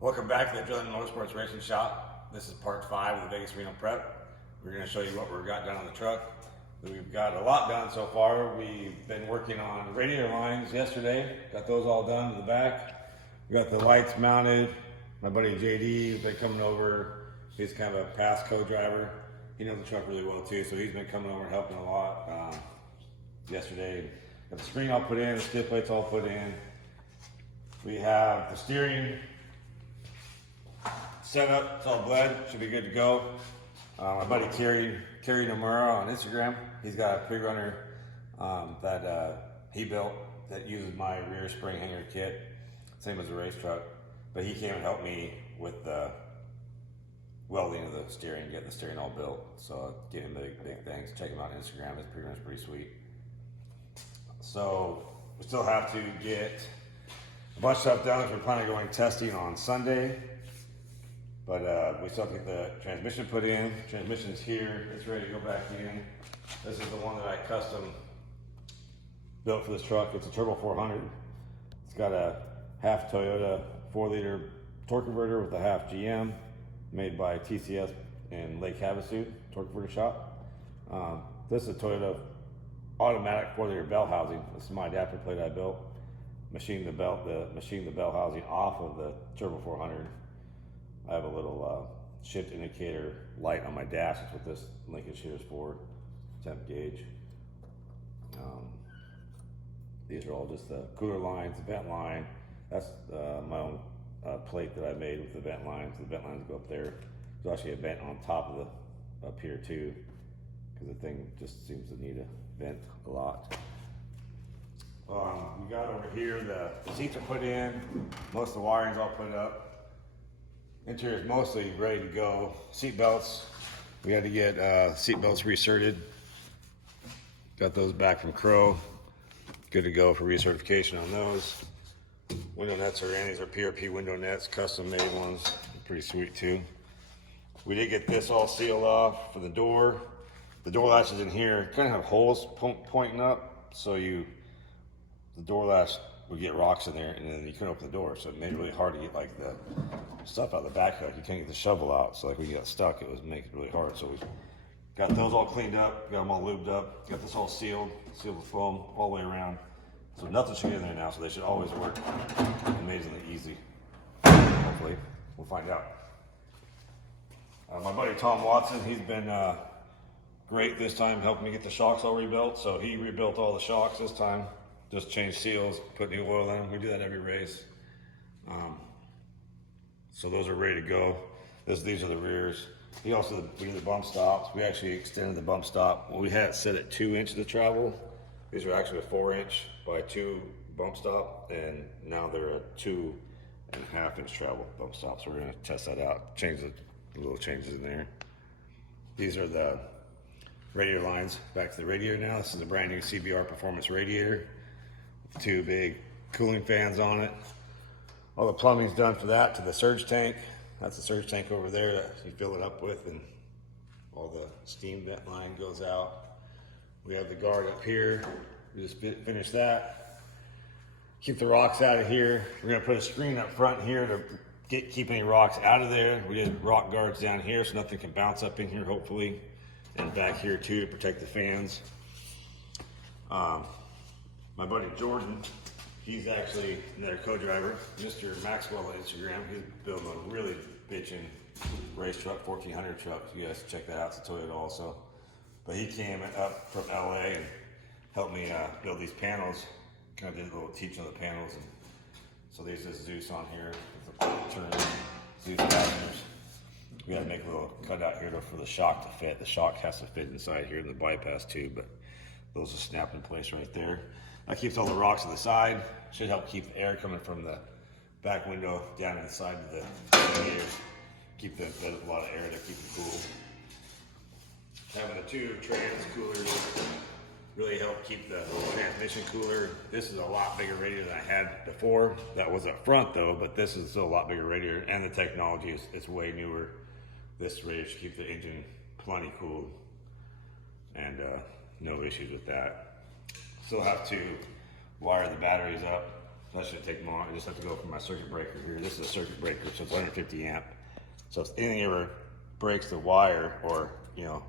Welcome back to the Drilling Motorsports Racing Shop. This is part 5 of the Vegas Reno prep. We're going to show you what we've got done on the truck. We've got a lot done so far. We've been working on radiator lines yesterday. Got those all done to the back. We got the lights mounted. My buddy JD has been coming over. He's kind of a past co-driver. He knows the truck really well too, so he's been coming over and helping a lot. Yesterday, got the screen all put in, the skid plates all put in. We have the steering set up, it's all bled, should be good to go. My buddy Kerry Nomura on Instagram, he's got a pre-runner that he built that uses my rear spring hanger kit, same as the race truck. But he came and helped me with the welding of the steering, getting the steering all built. So give him big thanks. Check him out on Instagram, his pre-runner's pretty sweet. So we still have to get a bunch of stuff done because we're planning on going testing on Sunday. But we still have to get the transmission put in. Transmission's here, it's ready to go back in. This is the one that I custom built for this truck. It's a Turbo 400. It's got a half Toyota 4-liter torque converter with a half GM, made by TCS in Lake Havasu torque converter shop. This is a Toyota automatic 4-liter bell housing. This is my adapter plate I built. Machined the bell housing off of the Turbo 400. I have a little shift indicator light on my dash. That's what this linkage here is for, temp gauge. These are all just the cooler lines, the vent line. That's my own plate that I made with the vent lines. The vent lines go up there. There's actually a vent on top of the, up here too, because the thing just seems to need a vent a lot. We got over here, the seats are put in. Most of the wiring's all put up. Interior is mostly ready to go. Seat belts, we had to get seat belts recerted. Got those back from Crow. Good to go for recertification on those. Window nets are in. These are PRP window nets, custom made ones. Pretty sweet too. We did get this all sealed off for the door. The door latches in here kind of have holes pointing up, so the door latch would get rocks in there, and then you couldn't open the door, so it made it really hard to get like the stuff out the back. Like you can't get the shovel out, so like when you got stuck, it was making it really hard. So we got those all cleaned up, got them all lubed up, got this all sealed with foam all the way around. So nothing should get in there now, so they should always work amazingly easy. Hopefully, we'll find out. My buddy Tom Watson, he's been great this time, helping me get the shocks all rebuilt. So he rebuilt all the shocks this time. Just changed seals, put new oil in them. We do that every race. So those are ready to go. These are the rears. We did the bump stops. We actually extended the bump stop. Well, we had it set at 2 inches of travel. These are actually a 4-inch by 2 bump stop, and now they're a 2.5-inch travel bump stop. So we're gonna test that out, change the little changes in there. These are the radiator lines. Back to the radiator now. This is a brand new CBR Performance radiator. 2 big cooling fans on it. All the plumbing's done for that to the surge tank. That's the surge tank over there that you fill it up with, and all the steam vent line goes out. We have the guard up here. We just finished that. Keep the rocks out of here. We're gonna put a screen up front here to keep any rocks out of there. We did rock guards down here so nothing can bounce up in here, hopefully. And back here too to protect the fans. My buddy Jordan, he's actually another co-driver, Mr. Maxwell on Instagram. He's building a really bitchin' race truck, 1400 truck. You guys check that out, it's a Toyota also. But he came up from LA and helped me build these panels. Kind of did a little teaching of the panels. And so there's this Zeus on here, turn Zeus fasteners. We gotta make a little cutout here for the shock to fit. The shock has to fit inside here in the bypass tube, but those are snapped in place right there. That keeps all the rocks to the side. Should help keep the air coming from the back window down to the side of the radiator. Keep a lot of air to keep it cool. Having the 2 trans coolers really help keep the transmission cooler. This is a lot bigger radiator than I had before. That was up front though, but this is still a lot bigger radiator, and the technology is way newer. This radiator should keep the engine plenty cooled, and no issues with that. Still have to wire the batteries up That shouldn't take long. I just have to go from my circuit breaker here. This is a circuit breaker, so it's 150 amp. So if anything ever breaks the wire or, you know,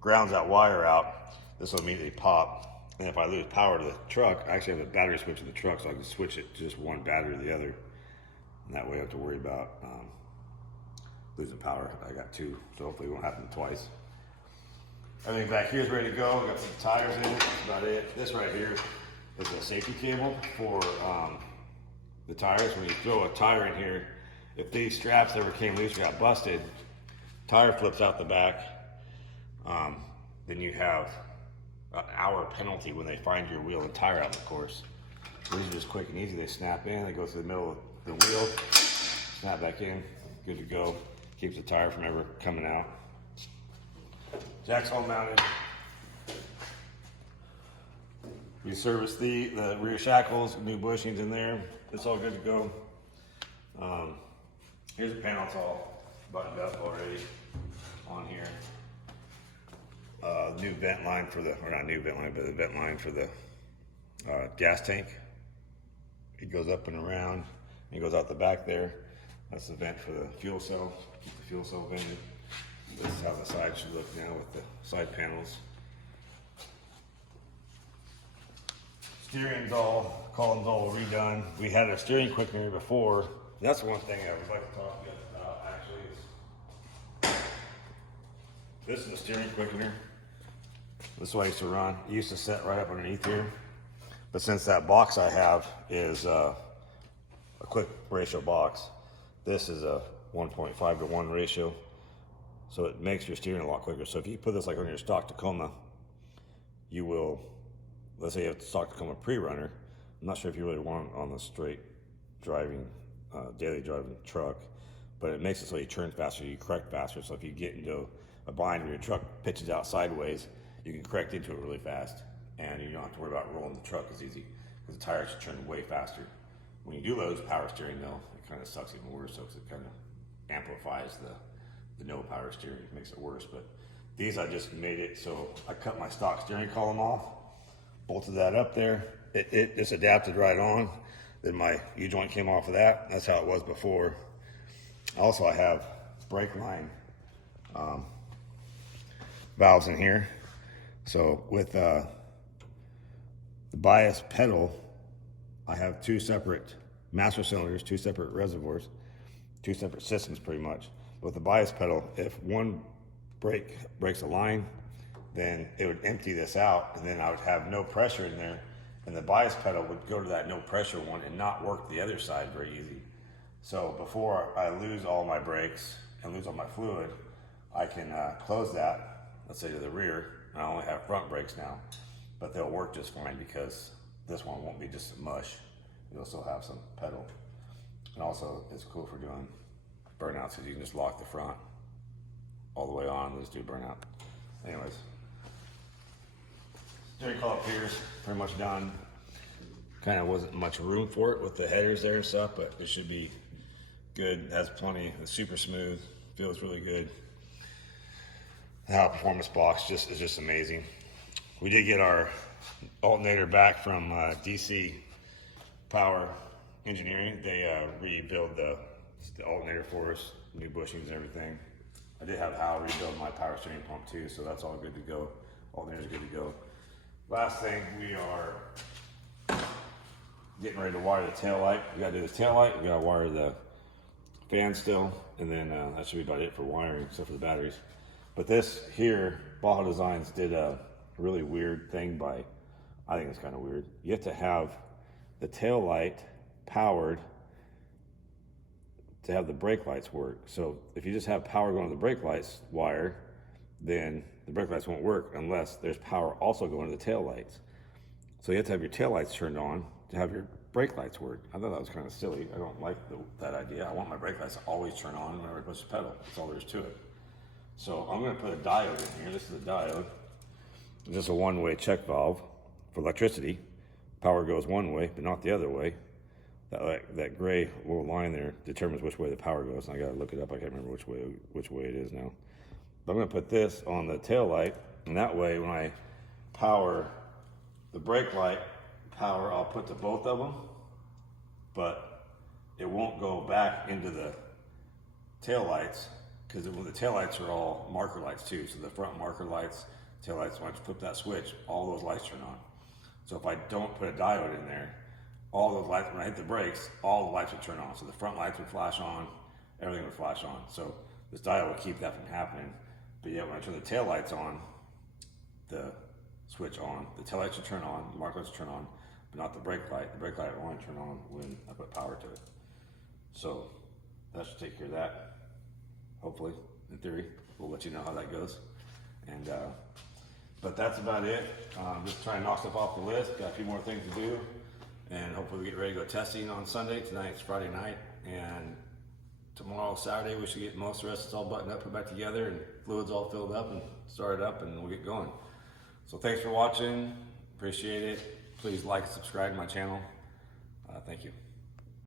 grounds that wire out, this will immediately pop. And if I lose power to the truck, I actually have a battery switch in the truck, so I can switch it to just one battery to the other. And that way I don't have to worry about losing power. I got two, so hopefully it won't happen twice. Everything back here is ready to go. I got some tires in it. That's about it. This right here is a safety cable for the tires. When you throw a tire in here, if these straps ever came loose or got busted, tire flips out the back, then you have an hour penalty when they find your wheel and tire out, of course. These are just quick and easy. They snap in, they go through the middle of the wheel, snap back in, good to go. Keeps the tire from ever coming out. Jack's all mounted. We serviced the rear shackles, new bushings in there. It's all good to go. Here's a panel, it's all buttoned up already on here. New vent line for the, or not new vent line, but the vent line for the gas tank. It goes up and around, and it goes out the back there. That's the vent for the fuel cell, keep the fuel cell vented. This is how the side should look now with the side panels. Steering's all, column's all redone. We had a steering quickener before. That's one thing I would like to talk to you about actually is, this is the steering quickener. This is what I used to run. It used to set right up underneath here. But since that box I have is a quick ratio box, this is a 1.5 to 1 ratio. So it makes your steering a lot quicker. So if you put this like on your stock Tacoma, you will, let's say you have the stock Tacoma pre-runner. I'm not sure if you really want it on the straight driving, daily driving truck, but it makes it so you turn faster, you correct faster. So if you get into a bind where your truck pitches out sideways, you can correct into it really fast. And you don't have to worry about rolling the truck as easy because the tires turn way faster. When you do lose power steering though, it kind of sucks even worse, so it kind of amplifies the no power steering, makes it worse. But these, I just made it so I cut my stock steering column off, bolted that up there. It just adapted right on. Then my U-joint came off of that. That's how it was before. Also, I have brake line valves in here. So with the bias pedal, I have two separate master cylinders, two separate reservoirs, two separate systems pretty much. With the bias pedal, if one brake breaks a line, then it would empty this out, and then I would have no pressure in there, and the bias pedal would go to that no pressure one and not work the other side very easy. So before I lose all my brakes and lose all my fluid, I can close that, let's say to the rear. I only have front brakes now, but they'll work just fine because this one won't be just a mush. It'll still have some pedal. And also, it's cool for doing burnouts because you can just lock the front all the way on and just do burnout. Anyways, steering column up here is pretty much done. Kind of wasn't much room for it with the headers there and stuff, but it should be good. It has plenty. It's super smooth. Feels really good. The High Performance box is just amazing. We did get our alternator back from DC Power Engineering. They rebuilt the alternator for us, new bushings and everything. I did have Hal rebuild my power steering pump too, so that's all good to go. Alternator's good to go. Last thing, we are getting ready to wire the tail light. We gotta do the tail light, we gotta wire the fan still, and then that should be about it for wiring, except for the batteries. But this here, Baja Designs did a really weird thing by, I think it's kind of weird. You have to have the tail light powered to have the brake lights work. So if you just have power going to the brake lights wire, then the brake lights won't work unless there's power also going to the tail lights. So you have to have your tail lights turned on to have your brake lights work. I thought that was kind of silly. I don't like that idea. I want my brake lights to always turn on whenever I push the pedal. That's all there is to it. So I'm going to put a diode in here. This is a diode. It's just a one-way check valve for electricity. Power goes one way, but not the other way. That gray little line there determines which way the power goes. And I got to look it up. I can't remember which way it is now. But I'm going to put this on the tail light, and that way when I power the brake light power, I'll put to both of them, but it won't go back into the tail lights, because the tail lights are all marker lights too. So the front marker lights, tail lights, once you flip that switch, all those lights turn on. So if I don't put a diode in there, all those lights, when I hit the brakes, all the lights would turn on. So the front lights would flash on, everything would flash on. So this diode will keep that from happening. But yet when I turn the tail lights on, the switch on, the tail lights should turn on, the marker lights should turn on, but not the brake light. The brake light will only turn on when I put power to it. So that should take care of that. Hopefully, in theory, we'll let you know how that goes. And but that's about it. Just trying to knock stuff off the list. Got a few more things to do, and hopefully we get ready to go testing on Sunday. Tonight's Friday night, and tomorrow, Saturday, we should get most of the rest all buttoned up, put back together, and fluids all filled up and started up, and we'll get going. So thanks for watching. Appreciate it. Please like and subscribe to my channel. Thank you.